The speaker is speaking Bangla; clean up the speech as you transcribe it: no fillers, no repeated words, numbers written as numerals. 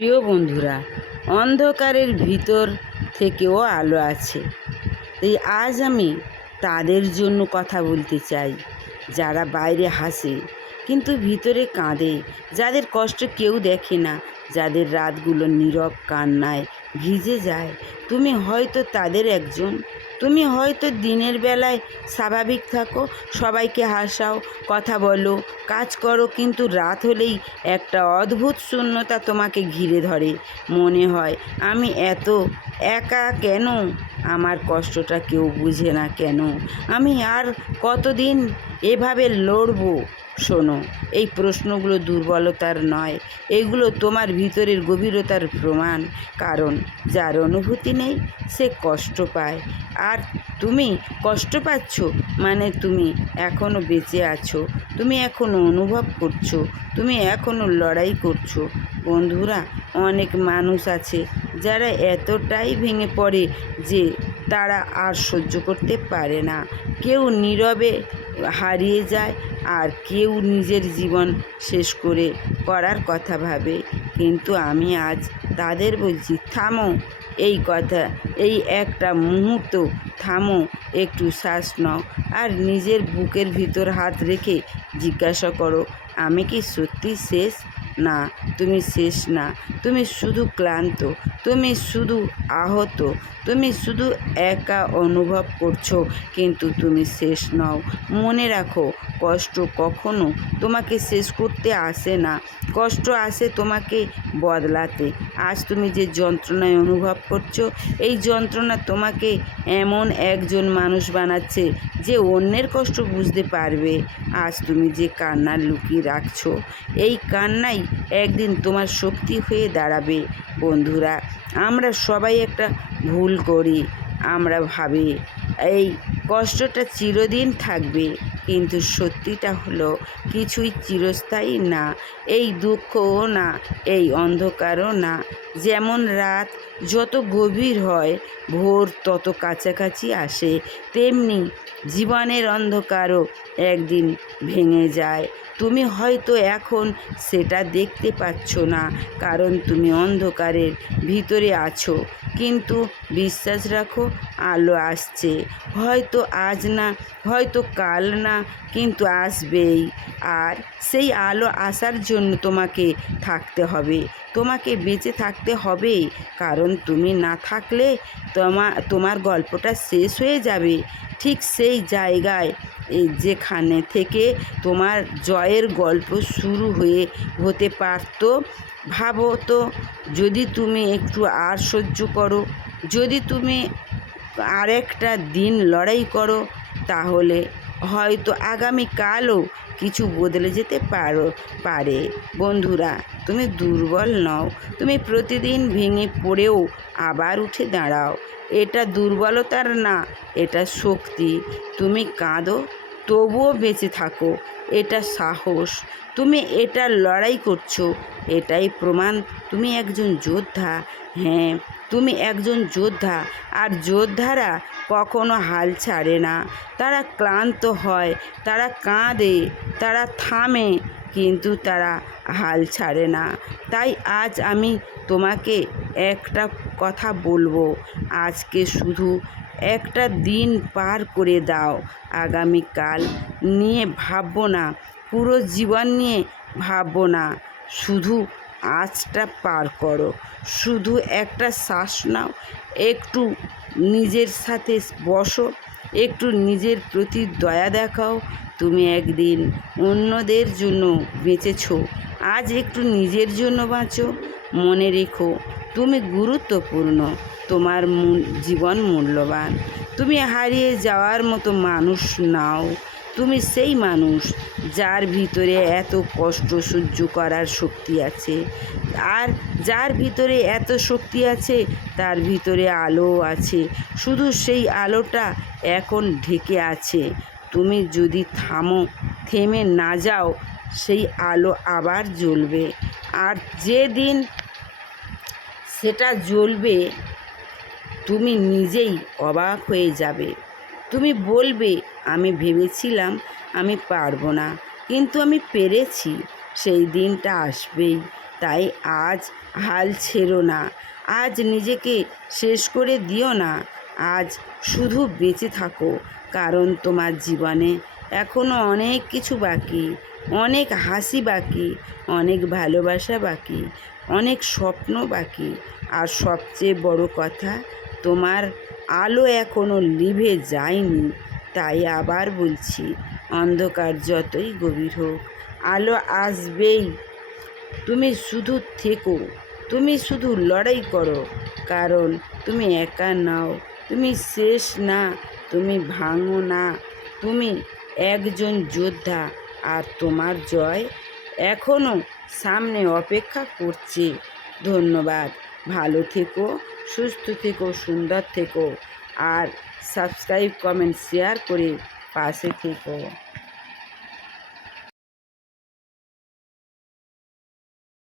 প্রিয় বন্ধুরা, অন্ধকারের ভিতর থেকেও আলো আছে। এই আজ আমি তাদের জন্য কথা বলতে চাই, যারা বাইরে হাসে কিন্তু ভিতরে কাঁদে, যাদের কষ্ট কেউ দেখে না, যাদের রাতগুলো নীরব কান্নায় ভিজে যায়। তুমি হয়তো তাদের একজন। তুমি হয়তো দিনের বেলায় স্বাভাবিক থাকো, সবাইকে হাসাও, কথা বলো, কাজ করো, কিন্তু রাত হলেই একটা অদ্ভুত শূন্যতা তোমাকে ঘিরে ধরে। মনে হয়, আমি এত একা কেন? আমার কষ্টটা কেউ বুঝে না কেন? আমি আর কতদিন এভাবে লড়বো? শোনো, এই প্রশ্নগুলো দুর্বলতার নয়, এগুলো তোমার ভিতরের গভীরতার প্রমাণ। কারণ যার অনুভূতি নেই সে কষ্ট পায়, আর তুমি কষ্ট পাচ্ছ মানে তুমি এখনও বেঁচে আছো, তুমি এখনও অনুভব করছো, তুমি এখনও লড়াই করছো। বন্ধুরা, অনেক মানুষ আছে যারা এতটাই ভেঙে পড়ে যে তারা আর সহ্য করতে পারে না। কেউ নীরবে হারিয়ে যায়, আর কেউ নিজের জীবন শেষ করার কথা ভাবে। কিন্তু আমি আজ তাদের বলছি, থামো। এই কথা, এই একটা মুহূর্ত থামো, একটু শ্বাস নাও, আর নিজের বুকের ভিতর হাত রেখে জিজ্ঞাসা করো, আমি কি সত্যি শেষ? না, তুমি শেষ না। তুমি শুধু ক্লান্ত, তুমি শুধু আহত, তুমি শুধু একা অনুভব করছো, কিন্তু তুমি শেষ নও। মনে রাখো, কষ্ট কখনো তোমাকে শেষ করতে আসে না, কষ্ট আসে তোমাকে বদলাতে। আজ তুমি যে যন্ত্রণায় অনুভব করছো, এই যন্ত্রণা তোমাকে এমন একজন মানুষ বানাচ্ছে যে অন্যের কষ্ট বুঝতে পারবে। আজ তুমি যে কান্না লুকিয়ে রাখছো, এই কান্নাই একদিন তোমার শক্তি হয়ে দাঁড়াবে। বন্ধুরা, আমরা সবাই একটা ভুল করি। আমরা ভাবি এই কষ্টটা চিরদিন থাকবে, কিন্তু সত্যিটা হলো কিছুই চিরস্থায়ী না। এই দুঃখও না, এই অন্ধকারও না। যেমন রাত যত গভীর হয়, ভোর তত কাছাকাছি আসে, তেমনি জীবনের অন্ধকারও একদিন ভেঙে যায়। তুমি হয়তো এখন সেটা দেখতে পাচ্ছ না, কারণ তুমি অন্ধকারের ভিতরে আছো। কিন্তু বিশ্বাস রাখো, আলো আসছে। হয়তো আজ না, হয়তো কাল না, কিন্তু আসবেই। আর সেই আলো আসার জন্য তোমাকে থাকতে হবে, তোমাকে বেঁচে থাকতে হবে। কারণ তুমি না থাকলে তোমার গল্পটা শেষ হয়ে যাবে ঠিক সেই জায়গায় যেখানে থেকে তোমার জয়ের গল্প শুরু হতে পারত। ভাবো তো, যদি তুমি একটু আর সহ্য করো, যদি তুমি আরেকটা দিন লড়াই করো, তাহলে হয়তো আগামীকালও কিছু বদলে যেতে পারে। বন্ধুরা, তুমি দুর্বল নও, তুমি প্রতিদিন ভেঙে পড়েও আবার উঠে দাঁড়াও। এটা দুর্বলতার না, এটা শক্তি। তুমি কাঁদো তবুও বেঁচে থাকো, এটা সাহস। তুমি এটা লড়াই করছো, এটাই প্রমাণ তুমি একজন যোদ্ধা। হ্যাঁ, তুমি একজন যোদ্ধা। আর যোদ্ধারা কখনো হাল ছাড়ে না। তারা ক্লান্ত হয়, তারা কাঁদে, তারা থামে, কিন্তু তারা হাল ছাড়ে না। তাই আজ আমি তোমাকে একটা কথা বলবো, আজকে শুধু একটা দিন পার করে দাও। আগামীকাল নিয়ে ভাববো না, পুরো জীবন নিয়ে ভাববো না, শুধু আজটা পার করো। শুধু একটা শ্বাস নাও, একটু নিজের সাথে বসো, একটু নিজের প্রতি দয়া দেখাও। তুমি একদিন অন্যদের জন্য বেঁচেছো, আজ একটু নিজের জন্য বাঁচো। মনে রেখো, তুমি গুরুত্বপূর্ণ, তোমার জীবন মূল্যবান। তুমি হারিয়ে যাওয়ার মতো মানুষ নাও। তুমি সেই মানুষ যার ভিতরে এত কষ্ট সহ্য করার শক্তি আছে। আর যার ভিতরে এত শক্তি আছে, তার ভিতরে আলো আছে। শুধু সেই আলোটা এখন ঢেকে আছে। তুমি যদি থেমে না যাও, সেই আলো আবার জ্বলবে। আর যেদিন সেটা জ্বলবে, তুমি নিজেই অবাক হয়ে যাবে। তুমি বলবে, আমি ভেবেছিলাম আমি পারবো না, কিন্তু আমি পেরেছি। সেই দিনটা আসবেই, তাই আজ হাল ছেড়ো না, আজ নিজেকে শেষ করে দিও না। আজ শুধু বেঁচে থাকো, কারণ তোমার জীবনে এখনও অনেক কিছু বাকি, অনেক হাসি বাকি, অনেক ভালোবাসা বাকি, অনেক স্বপ্ন বাকি। আর সবচেয়ে বড় কথা, তোমার আলো এখনও নিভে যায়নি। তাই আবার বলছি, অন্ধকার যতই গভীর হোক, আলো আসবেই। তুমি শুধু থেকো, তুমি শুধু লড়াই করো, কারণ তুমি একা নাও, তুমি শেষ না, তুমি ভাঙো না, তুমি একজন যোদ্ধা। আর তোমার জয় এখনও সামনে অপেক্ষা করছে। ধন্যবাদ। ভালো থেকো, সুস্থ থেকো, সুন্দর থেকো। আর সাবস্ক্রাইব, কমেন্ট, শেয়ার করে পাশে থেকো।